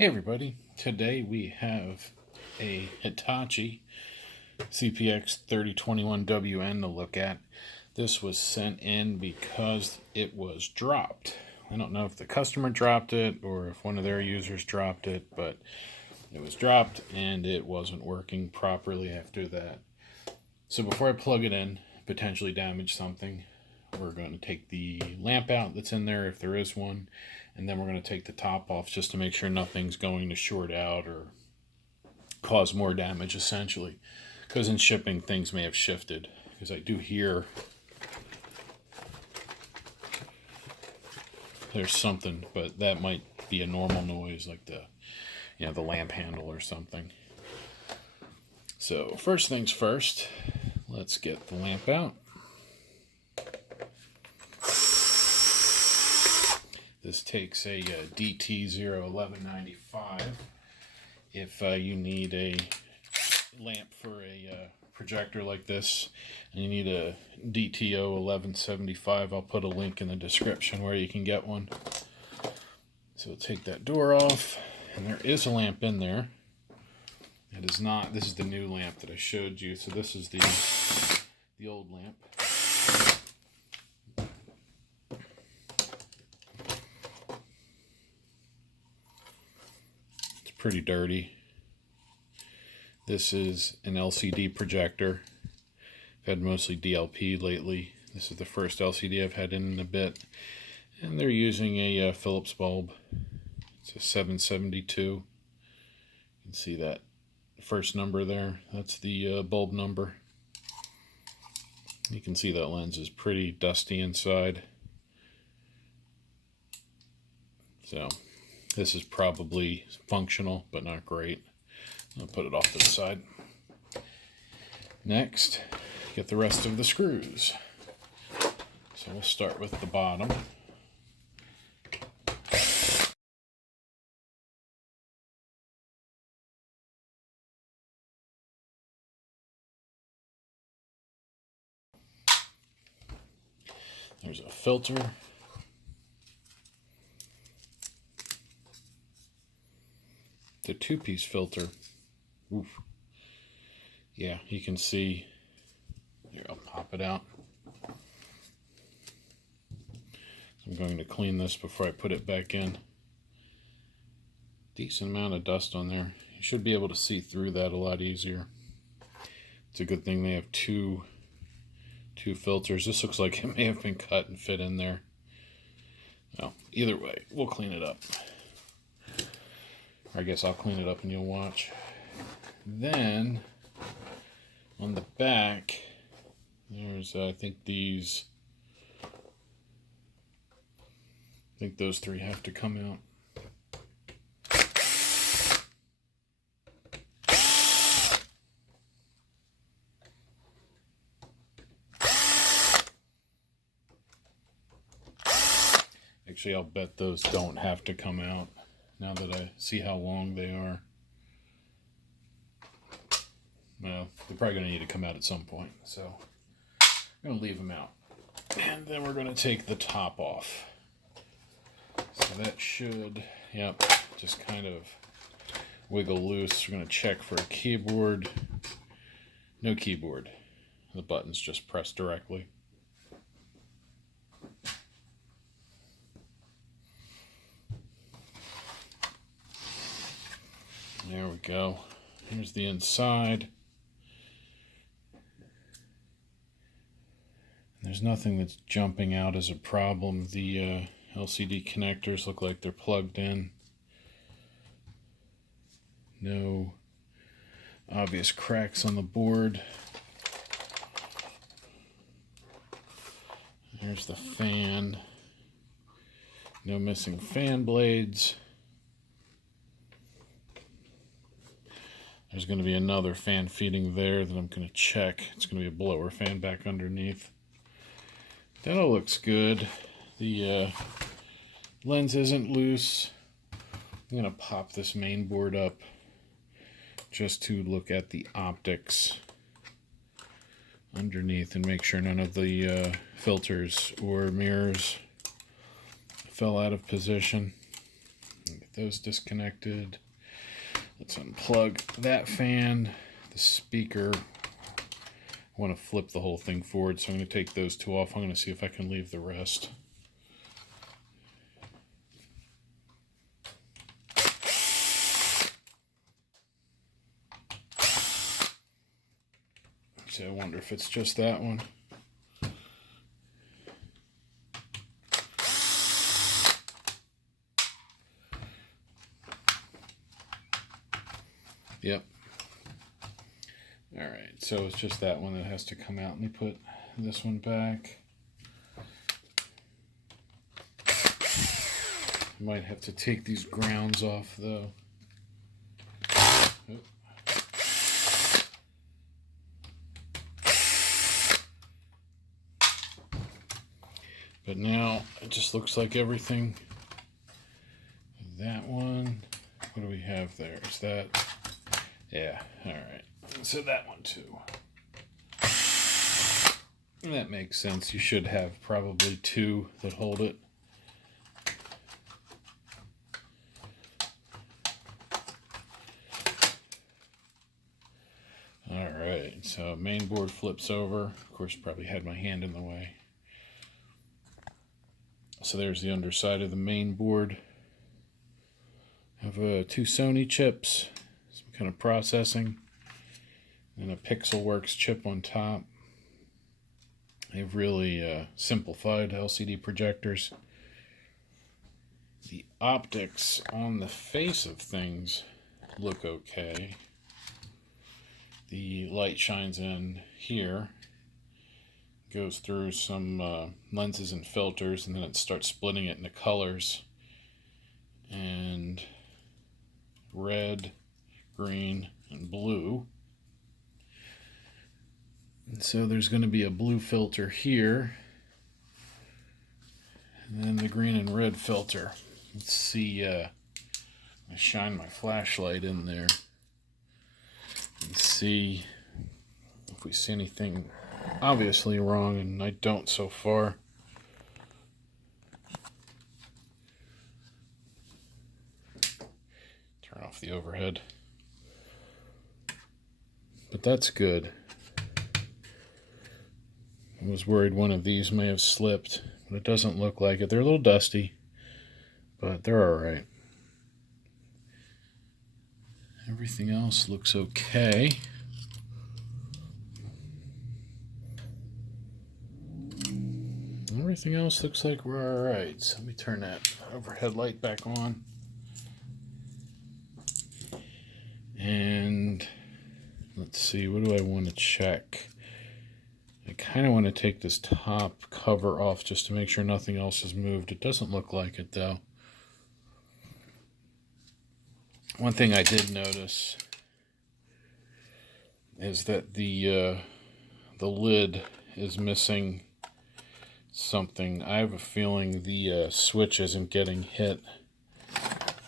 Hey everybody, today we have a Hitachi CP-X3021WN to look at. This was sent in because it was dropped. I don't know if the customer dropped it or if one of their users dropped it, but it was dropped and it wasn't working properly after that. So before I plug it in, potentially damage something, we're going to take the lamp out that's in there if there is one, and then we're going to take the top off just to make sure nothing's going to short out or cause more damage, essentially, because in shipping things may have shifted, because I do hear there's something, but that might be a normal noise like the lamp handle or something. So first things first, let's get the lamp out. This takes a DT01195. If you need a lamp for a projector like this, and you need a DT01175, I'll put a link in the description where you can get one. So we'll take that door off, and there is a lamp in there. It is not, this is the new lamp that I showed you, so this is the old lamp. Pretty dirty. This is an LCD projector. I've had mostly DLP lately. This is the first LCD I've had in a bit, and they're using a Phillips bulb. It's a 772. You can see that first number there. That's the bulb number. You can see that lens is pretty dusty inside. So this is probably functional, but not great. I'll put it off to the side. Next, get the rest of the screws. So we'll start with the bottom. There's a filter. The two-piece filter. Oof. Yeah, you can see. Here, I'll pop it out. I'm going to clean this before I put it back in. Decent amount of dust on there. You should be able to see through that a lot easier. It's a good thing they have two filters. This looks like it may have been cut and fit in there. Well, either way, we'll clean it up. I guess I'll clean it up and you'll watch. Then, on the back, there's, I think those three have to come out. Actually, I'll bet those don't have to come out, now that I see how long they are. Well, they're probably going to need to come out at some point, so I'm going to leave them out. And then we're going to take the top off. So that should, yep, just kind of wiggle loose. We're going to check for a keyboard. No keyboard. The button's just pressed directly. There we go. Here's the inside. There's nothing that's jumping out as a problem. The LCD connectors look like they're plugged in. No obvious cracks on the board. There's the fan. No missing fan blades. There's going to be another fan feeding there that I'm going to check. It's going to be a blower fan back underneath. That all looks good. The lens isn't loose. I'm going to pop this main board up just to look at the optics underneath and make sure none of the filters or mirrors fell out of position. get those disconnected. Let's unplug that fan. The speaker, I want to flip the whole thing forward, so I'm going to take those two off. I'm going to see if I can leave the rest. See, I wonder if it's just that one. Yep. Alright, so it's just that one that has to come out. Let me put this one back. Might have to take these grounds off though. Oh. But now it just looks like everything. That one, what do we have there? Is that? Yeah, alright. So that one too. That makes sense. You should have probably two that hold it. Alright, so main board flips over. Of course, probably had my hand in the way. So there's the underside of the main board. I have two Sony chips, some kind of processing, and a Pixelworks chip on top. They've really simplified LCD projectors. The optics on the face of things look okay. The light shines in here, goes through some lenses and filters, and then it starts splitting it into colors. And red, green, and blue. And so there's going to be a blue filter here, and then the green and red filter. Let's see, I shine my flashlight in there and see if we see anything obviously wrong, and I don't so far. Turn off the overhead. But that's good. I was worried one of these may have slipped, but it doesn't look like it. They're a little dusty, but they're alright. Everything else looks okay. Everything else looks like we're alright. So let me turn that overhead light back on. And let's see, what do I want to check? I kind of want to take this top cover off just to make sure nothing else has moved. It doesn't look like it though. One thing I did notice is that the lid is missing something. I have a feeling the switch isn't getting hit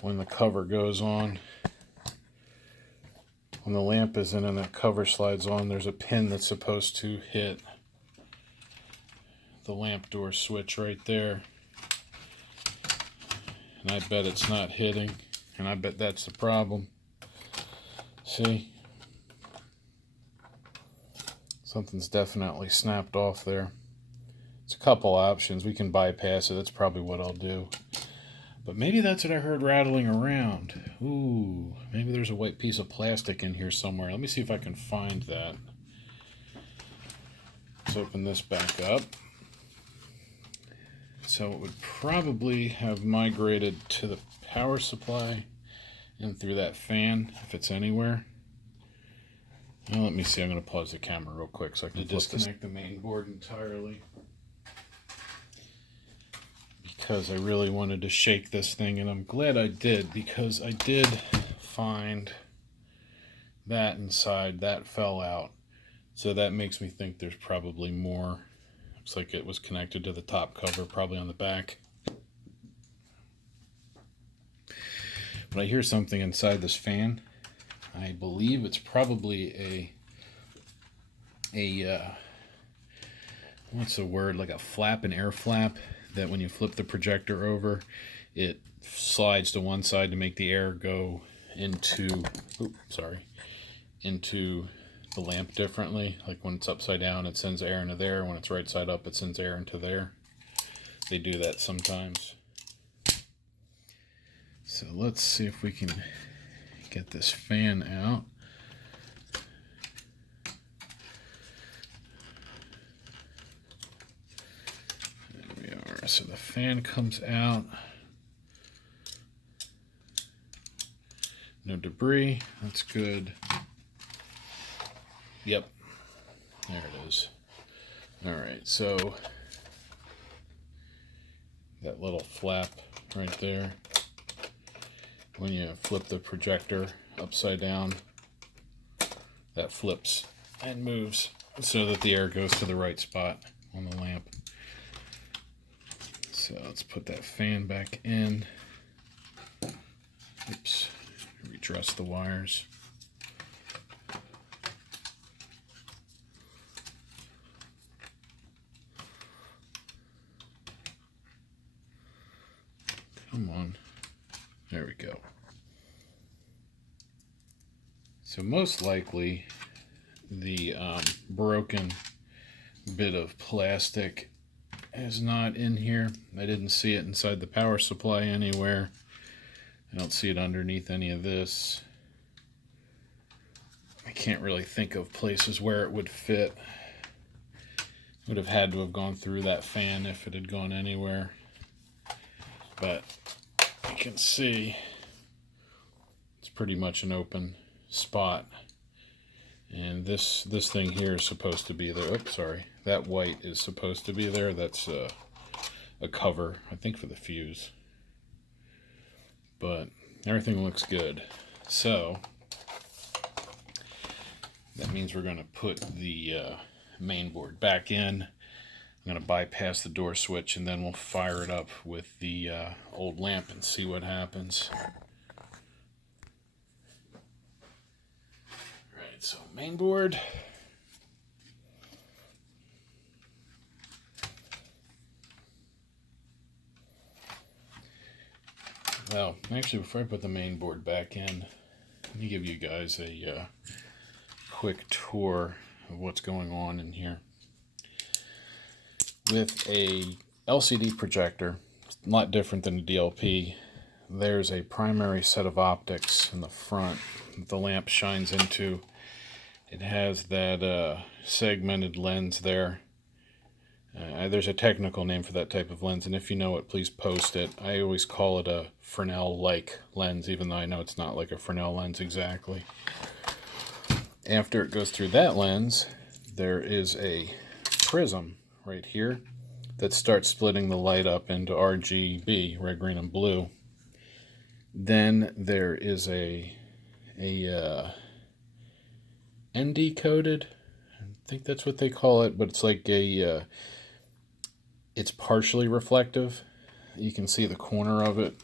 when the cover goes on. When the lamp is in and that cover slides on, there's a pin that's supposed to hit the lamp door switch right there. And I bet it's not hitting, and I bet that's the problem. See? Something's definitely snapped off there. It's a couple options. We can bypass it. That's probably what I'll do. But maybe that's what I heard rattling around. Ooh, maybe there's a white piece of plastic in here somewhere. Let me see if I can find that. Let's open this back up. So it would probably have migrated to the power supply and through that fan, if it's anywhere. Now let me see, I'm going to pause the camera real quick so I can disconnect the main board entirely. Because I really wanted to shake this thing, and I'm glad I did, because I did find that inside. That fell out. So that makes me think there's probably more. Looks like it was connected to the top cover, probably on the back. But I hear something inside this fan. I believe it's probably a what's the word, like a flap, an air flap, that when you flip the projector over, it slides to one side to make the air go into, into the lamp differently. Like when it's upside down, it sends air into there. When it's right side up, it sends air into there. They do that sometimes. So let's see if we can get this fan out. There we are. So the fan comes out. No debris. That's good. Yep. There it is. All right. So that little flap right there, when you flip the projector upside down, that flips and moves so that the air goes to the right spot on the lamp. So let's put that fan back in. Oops, redress the wires. Come on. There we go. So most likely the broken bit of plastic is not in here. I didn't see it inside the power supply anywhere. I don't see it underneath any of this. I can't really think of places where it would fit. Would have had to have gone through that fan if it had gone anywhere. But you can see it's pretty much an open spot. And this thing here is supposed to be there. Oops, sorry. That white is supposed to be there. That's a cover, I think, for the fuse. But everything looks good. So that means we're going to put the main board back in. I'm going to bypass the door switch, and then we'll fire it up with the old lamp and see what happens. Alright, so main board. Well, actually, before I put the main board back in, let me give you guys a quick tour of what's going on in here. With a LCD projector, it's a lot different than a DLP. There's a primary set of optics in the front that the lamp shines into. It has that segmented lens there. There's a technical name for that type of lens, and if you know it, please post it. I always call it a Fresnel-like lens, even though I know it's not like a Fresnel lens exactly. After it goes through that lens, there is a prism right here that starts splitting the light up into RGB, red, green, and blue. Then there is a ND coated, I think that's what they call it, but it's like it's partially reflective. You can see the corner of it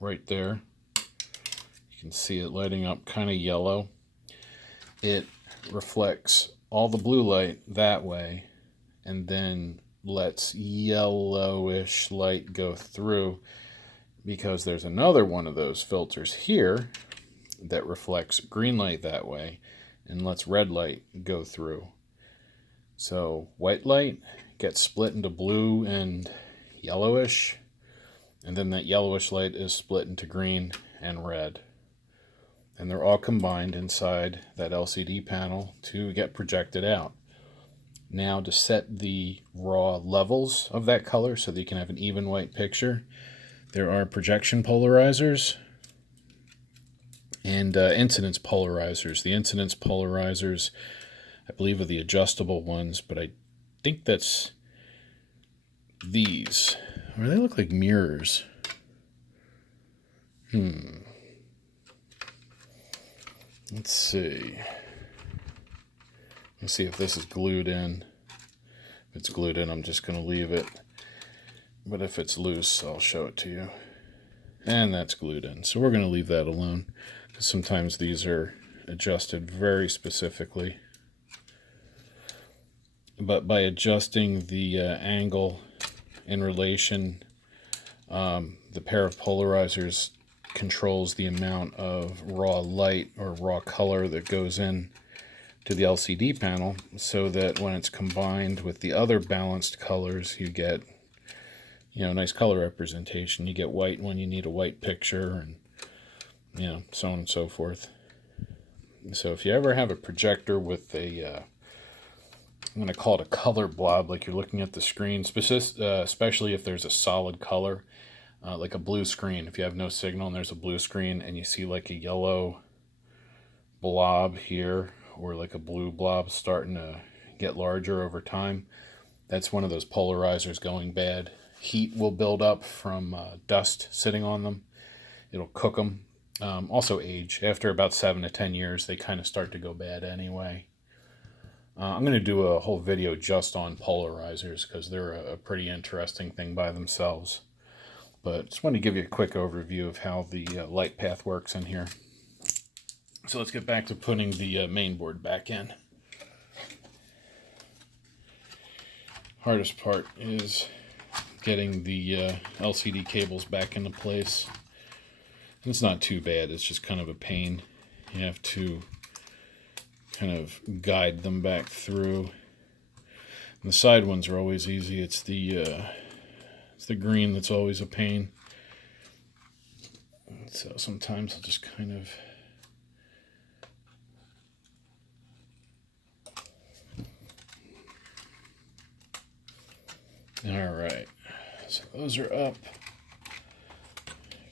right there. You can see it lighting up kind of yellow. It reflects all the blue light that way and then lets yellowish light go through, because there's another one of those filters here that reflects green light that way and lets red light go through. So white light gets split into blue and yellowish, and then that yellowish light is split into green and red. And they're all combined inside that LCD panel to get projected out. Now, to set the raw levels of that color so that you can have an even white picture, there are projection polarizers and incidence polarizers. The incidence polarizers, I believe, are the adjustable ones, but I think that's these. Or they look like mirrors. Let's see. Let's see if this is glued in. If it's glued in, I'm just going to leave it. But if it's loose, I'll show it to you. And that's glued in. So we're going to leave that alone, because sometimes these are adjusted very specifically. But by adjusting the angle in relation The pair of polarizers controls the amount of raw light or raw color that goes in to the LCD panel, so that when it's combined with the other balanced colors, you get, nice color representation. You get white when you need a white picture, and so on and so forth. So if you ever have a projector with a I'm going to call it a color blob, like you're looking at the screen, especially if there's a solid color, like a blue screen. If you have no signal and there's a blue screen and you see like a yellow blob here, or like a blue blob starting to get larger over time, that's one of those polarizers going bad. Heat will build up from dust sitting on them. It'll cook them. Also age. After about 7 to 10 years, they kind of start to go bad anyway. I'm going to do a whole video just on polarizers because they're a pretty interesting thing by themselves. But just want to give you a quick overview of how the light path works in here. So let's get back to putting the main board back in. Hardest part is getting the LCD cables back into place. And it's not too bad, it's just kind of a pain. You have to kind of guide them back through. And the side ones are always easy. It's the green that's always a pain. So sometimes I'll just kind of all right, so those are up.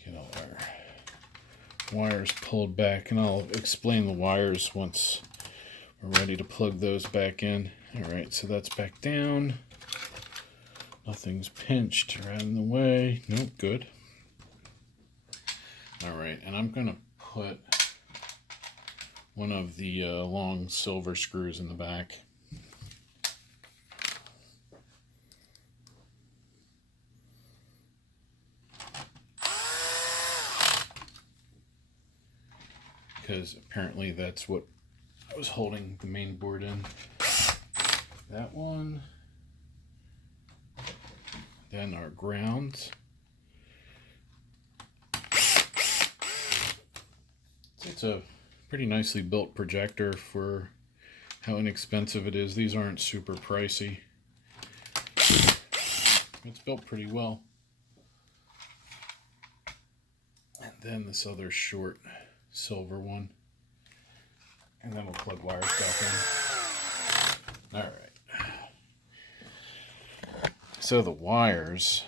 Get all our wires pulled back, and I'll explain the wires once we're ready to plug those back in. All right, so that's back down. Nothing's pinched or out in the way. Nope, good. All right, and I'm gonna put one of the long silver screws in the back. Because apparently that's what I was holding the main board in. That one. Then our grounds. It's a pretty nicely built projector for how inexpensive it is. These aren't super pricey. It's built pretty well. And then this other short silver one, and then we'll plug wires back in. All right, so the wires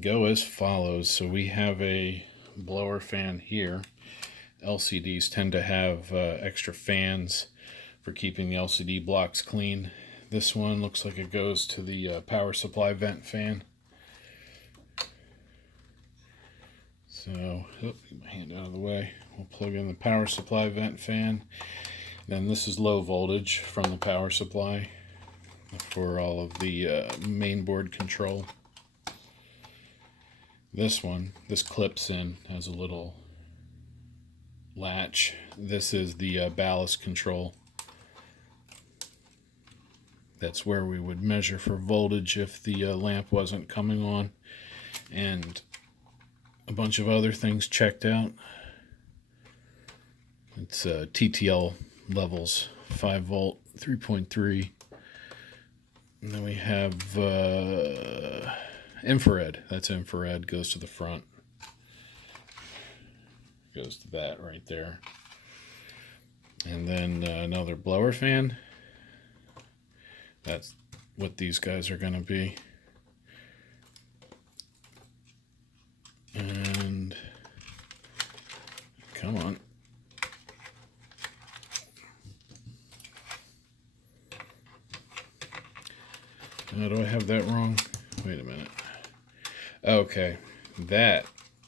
go as follows. So we have a blower fan here. LCDs tend to have extra fans for keeping the LCD blocks clean. This one looks like it goes to the power supply vent fan. So, get my hand out of the way. We'll plug in the power supply vent fan. Then this is low voltage from the power supply for all of the main board control. This clips in, has a little latch. This is the ballast control. That's where we would measure for voltage if the lamp wasn't coming on. And a bunch of other things checked out. It's TTL levels, 5 volt, 3.3. And then we have infrared. That's infrared, goes to the front. Goes to that right there. And then another blower fan. That's what these guys are going to be. And come on. Do I have that wrong? Wait a minute. Okay, that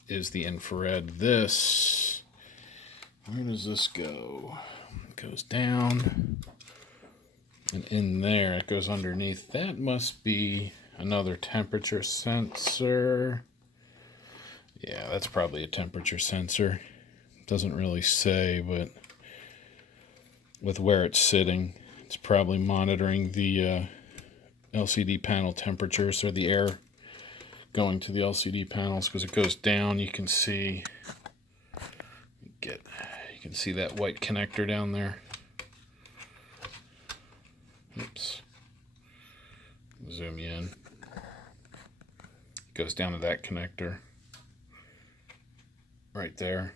is the infrared. This, where does this go? It goes down, and in there it goes underneath. That must be another temperature sensor. Yeah, that's probably a temperature sensor. Doesn't really say, but with where it's sitting, It's probably monitoring the LCD panel temperature, so the air going to the LCD panels, because it goes down. You can see that white connector down there. Oops. Zoom you in. It goes down to that connector right there.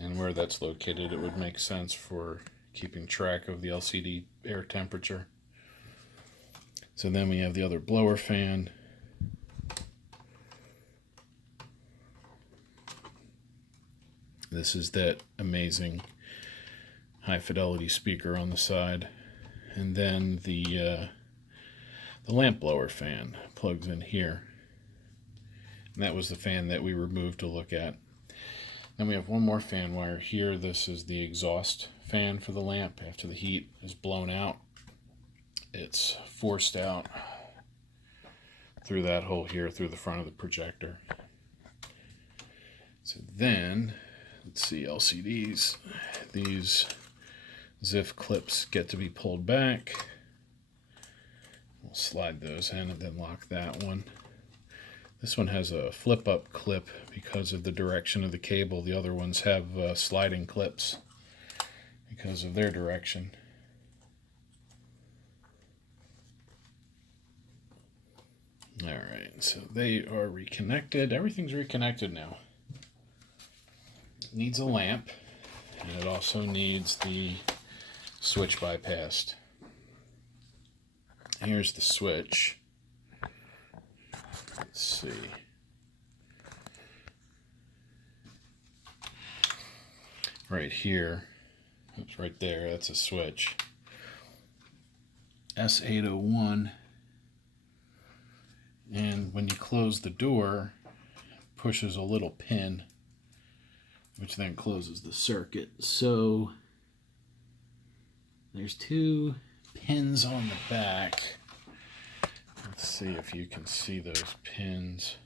And where that's located, it would make sense for keeping track of the LCD air temperature. So then we have the other blower fan. This is that amazing high fidelity speaker on the side. And then the lamp blower fan plugs in here. And that was the fan that we removed to look at. Then we have one more fan wire here. This is the exhaust fan for the lamp. After the heat is blown out, it's forced out through that hole here, through the front of the projector. So then, let's see, LCDs. These ZIF clips get to be pulled back. We'll slide those in and then lock that one. This one has a flip-up clip because of the direction of the cable. The other ones have sliding clips because of their direction. Alright, so they are reconnected. Everything's reconnected now. It needs a lamp, and it also needs the switch bypassed. Here's the switch. Let's see. Right here, oops, right there, that's a switch. S801. And when you close the door, it pushes a little pin, which then closes the circuit. So there's two pins on the back. Let's see if you can see those pins.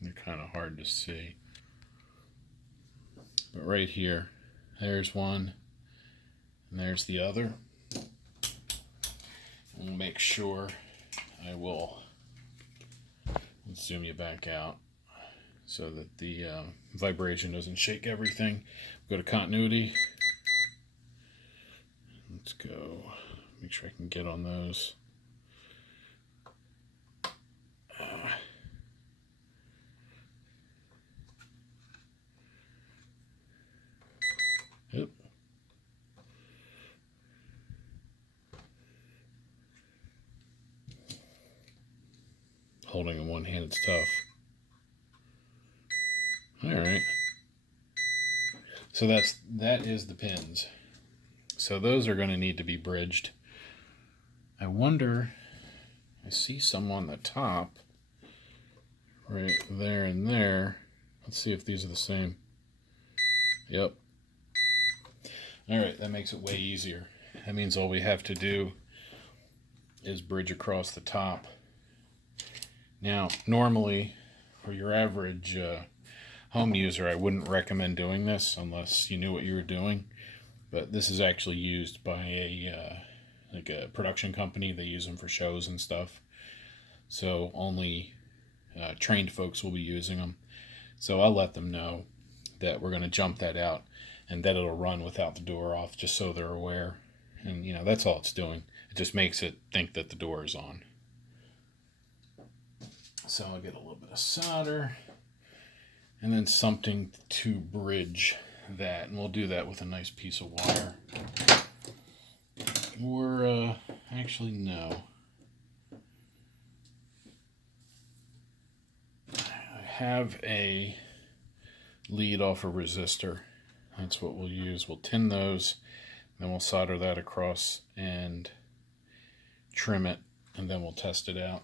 They're kind of hard to see. But right here, there's one, and there's the other. We'll make sure. Let's zoom you back out so that the vibration doesn't shake everything. Go to continuity. Let's go. Make sure I can get on those. Yep. Holding in one hand, it's tough. Alright. So that is the pins. So those are going to need to be bridged. I wonder, I see some on the top, right there and there. Let's see if these are the same. Yep. Alright, that makes it way easier. That means all we have to do is bridge across the top. Now, normally, for your average home user, I wouldn't recommend doing this unless you knew what you were doing. But this is actually used by a production company. They use them for shows and stuff. So only trained folks will be using them. So I'll let them know that we're going to jump that out and that it'll run without the door off, just so they're aware. And, you know, that's all it's doing. It just makes it think that the door is on. So I'll get a little bit of solder and then something to bridge that. And we'll do that with a nice piece of wire. Or, actually, no. I have a lead off a resistor. That's what we'll use. We'll tin those, then we'll solder that across and trim it, and then we'll test it out.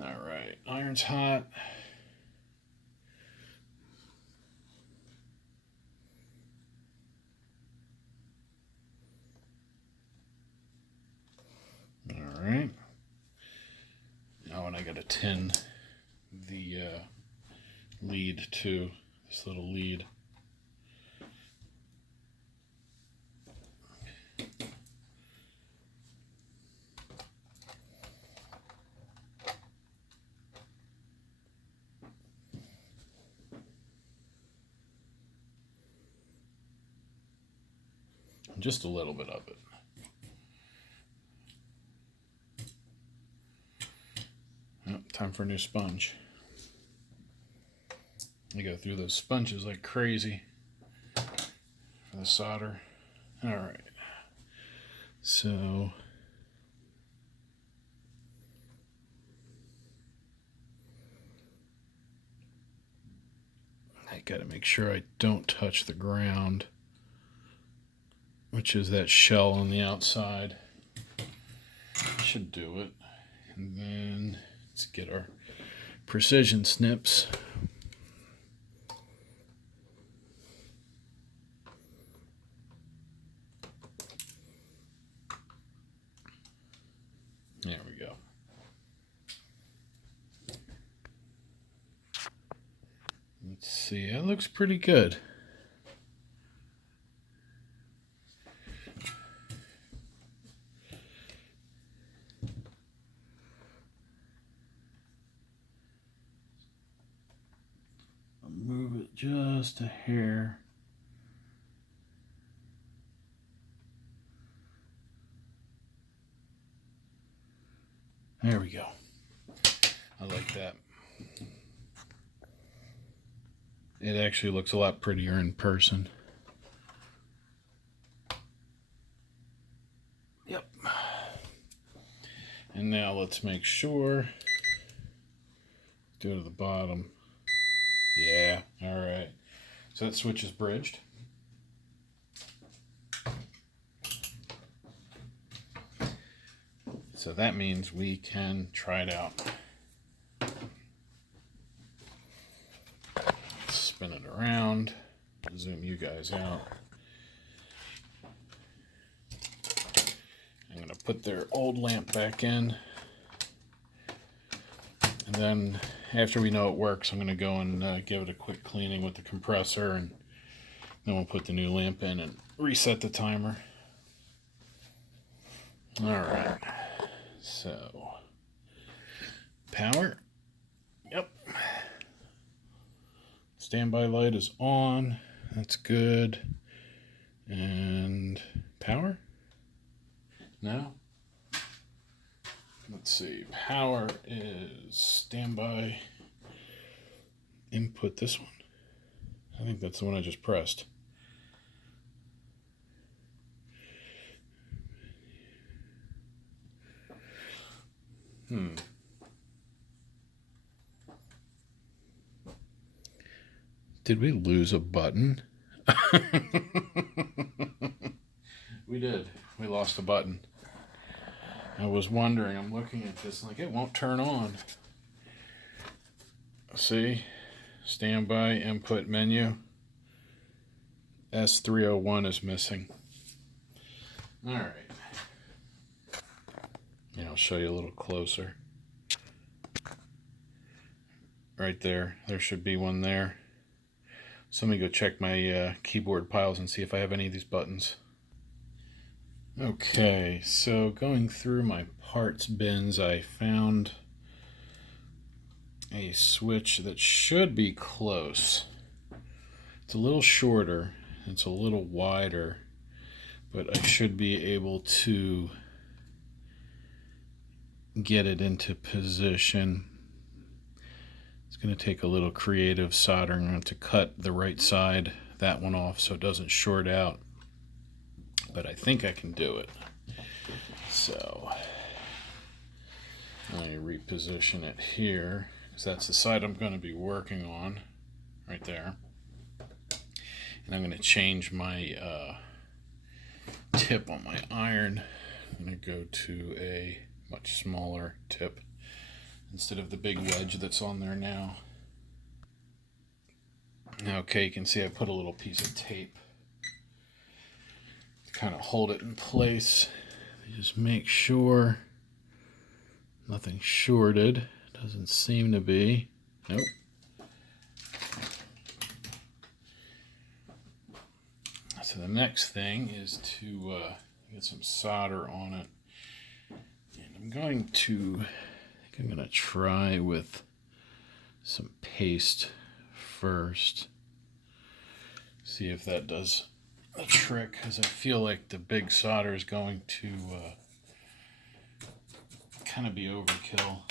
Alright, iron's hot. Alright. Now when I got a tin lead too, this little lead. Just a little bit of it. Oh, time for a new sponge. I go through those sponges like crazy for the solder. All right. So I got to make sure I don't touch the ground, which is that shell on the outside. Should do it. And then let's get our precision snips. There we go. Let's see, that looks pretty good. I'll move it just a hair. There we go. I like that. It actually looks a lot prettier in person. Yep. And now let's make sure. Go to the bottom. Yeah, all right. So that switch is bridged. So that means we can try it out. Spin it around, zoom you guys out. I'm going to put their old lamp back in. And then after we know it works, I'm going to go and give it a quick cleaning with the compressor, and then we'll put the new lamp in and reset the timer. All right. So, power, yep. Standby light is on, that's good. And power? No? Let's see, power is standby. Input this one. I think that's the one I just pressed. Did we lose a button? We did. We lost a button. I was wondering, I'm looking at this like it won't turn on. See? Standby, input menu. S301 is missing. All right. And I'll show you a little closer. Right there. There should be one there. So let me go check my keyboard piles and see if I have any of these buttons. Okay, so going through my parts bins, I found a switch that should be close. It's a little shorter, it's a little wider, but I should be able to get it into position. It's going to take a little creative soldering to cut the right side, that one off, so it doesn't short out. But I think I can do it. So let me reposition it here, because that's the side I'm going to be working on, right there. And I'm going to change my tip on my iron. I'm going to go to a much smaller tip instead of the big wedge that's on there now. Okay, you can see I put a little piece of tape to kind of hold it in place. Just make sure nothing's shorted. Doesn't seem to be. Nope. so the next thing is to get some solder on it. And I'm going to try with some paste first. See if that does the trick, because I feel like the big solder is going to kind of be overkill.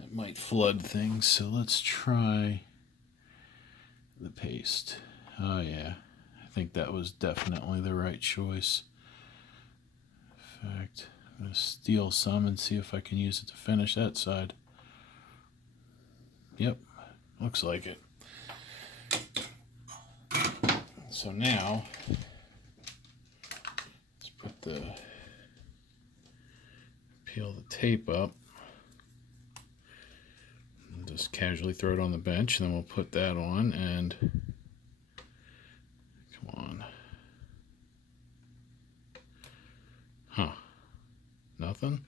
It might flood things, so let's try the paste. Oh yeah, I think that was definitely the right choice. In fact, I'm going to steal some and see if I can use it to finish that side. Yep, looks like it. So now, let's peel the tape up. And just casually throw it on the bench, and then we'll put that on, and come on. Huh. Nothing?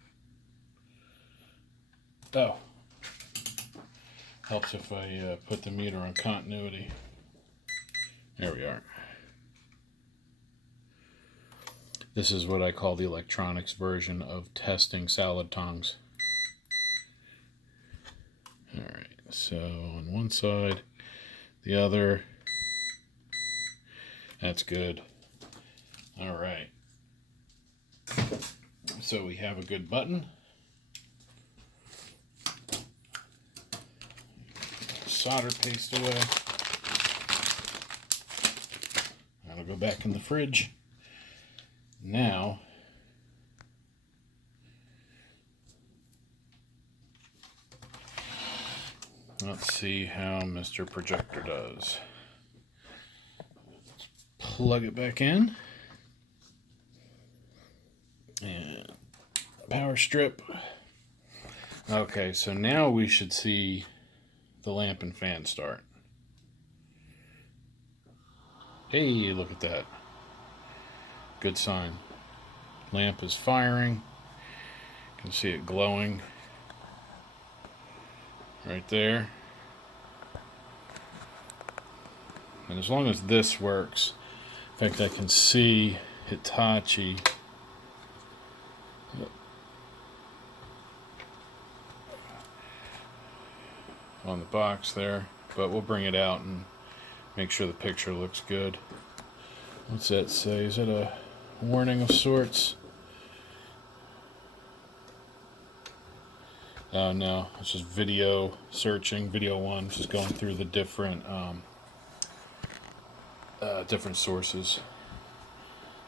Oh. Helps if I put the meter on continuity. There we are. This is what I call the electronics version of testing salad tongs. Alright, so on one side, the other. That's good. Alright. So we have a good button. Solder paste away. That'll go back in the fridge. Now, let's see how Mr. Projector does. Let's plug it back in. And power strip. Okay, so now we should see the lamp and fan start. Hey, look at that. Good sign. Lamp is firing. You can see it glowing right there. And as long as this works, in fact, I can see Hitachi on the box there, but we'll bring it out and make sure the picture looks good. What's that say? Is it a warning of sorts? Oh no, it's just video searching, video one, just going through the different different sources.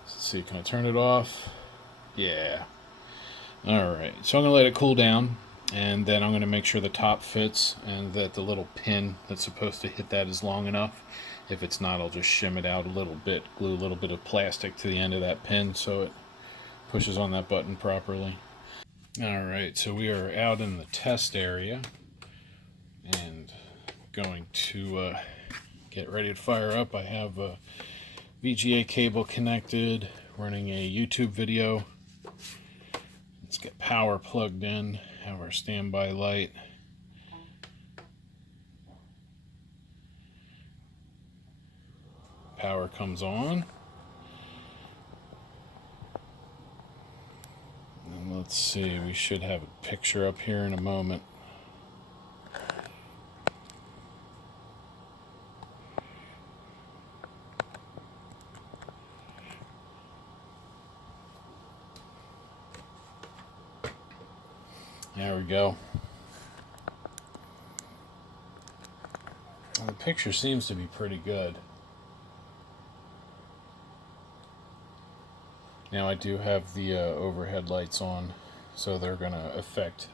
Let's see, can I turn it off? Yeah. Alright, so I'm going to let it cool down, and then I'm going to make sure the top fits and that the little pin that's supposed to hit that is long enough. If it's not, I'll just shim it out a little bit, glue a little bit of plastic to the end of that pin so it pushes on that button properly. Alright, so we are out in the test area and going to get ready to fire up. I have a VGA cable connected, running a YouTube video. Let's get power plugged in, have our standby light. Power comes on. And let's see, we should have a picture up here in a moment. There we go. Well, the picture seems to be pretty good. Now I do have the overhead lights on, so they're going to affect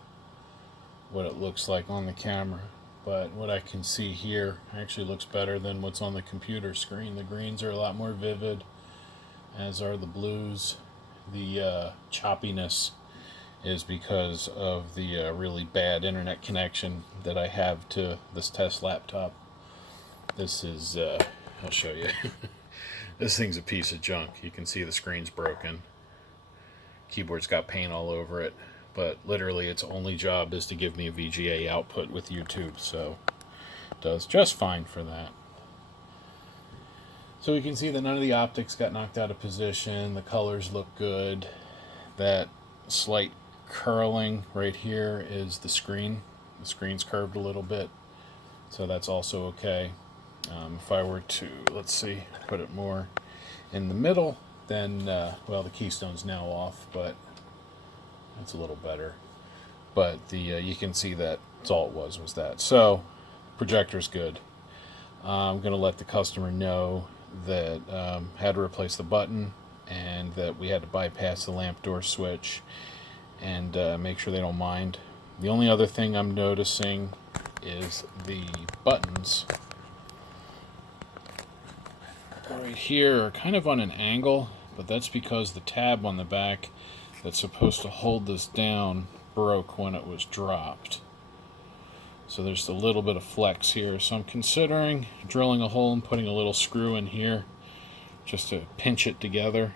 what it looks like on the camera. But what I can see here actually looks better than what's on the computer screen. The greens are a lot more vivid, as are the blues. The choppiness is because of the really bad internet connection that I have to this test laptop. This is, I'll show you. This thing's a piece of junk. You can see the screen's broken. Keyboard's got paint all over it. But literally its only job is to give me a VGA output with YouTube, so it does just fine for that. So we can see that none of the optics got knocked out of position. The colors look good. That slight curling right here is the screen. The screen's curved a little bit, so that's also okay. If I were to, let's see, put it more in the middle, then, well, the keystone's now off, but that's a little better. But you can see that that's all it was that. So, projector's good. I'm going to let the customer know that had to replace the button and that we had to bypass the lamp door switch and make sure they don't mind. The only other thing I'm noticing is the buttons right here are kind of on an angle, but that's because the tab on the back that's supposed to hold this down broke when it was dropped. So there's a little bit of flex here. So I'm considering drilling a hole and putting a little screw in here just to pinch it together.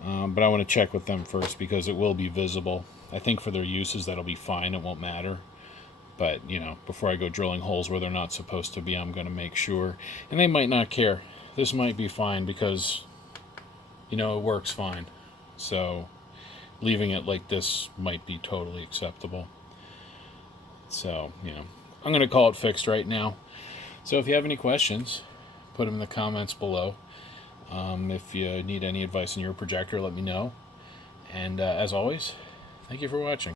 But I want to check with them first because it will be visible. I think for their uses that'll be fine. It won't matter. But, you know, before I go drilling holes where they're not supposed to be, I'm going to make sure. And they might not care. This might be fine because, you know, it works fine. So leaving it like this might be totally acceptable. So, you know, I'm going to call it fixed right now. So if you have any questions, put them in the comments below. If you need any advice on your projector, let me know. And as always, thank you for watching.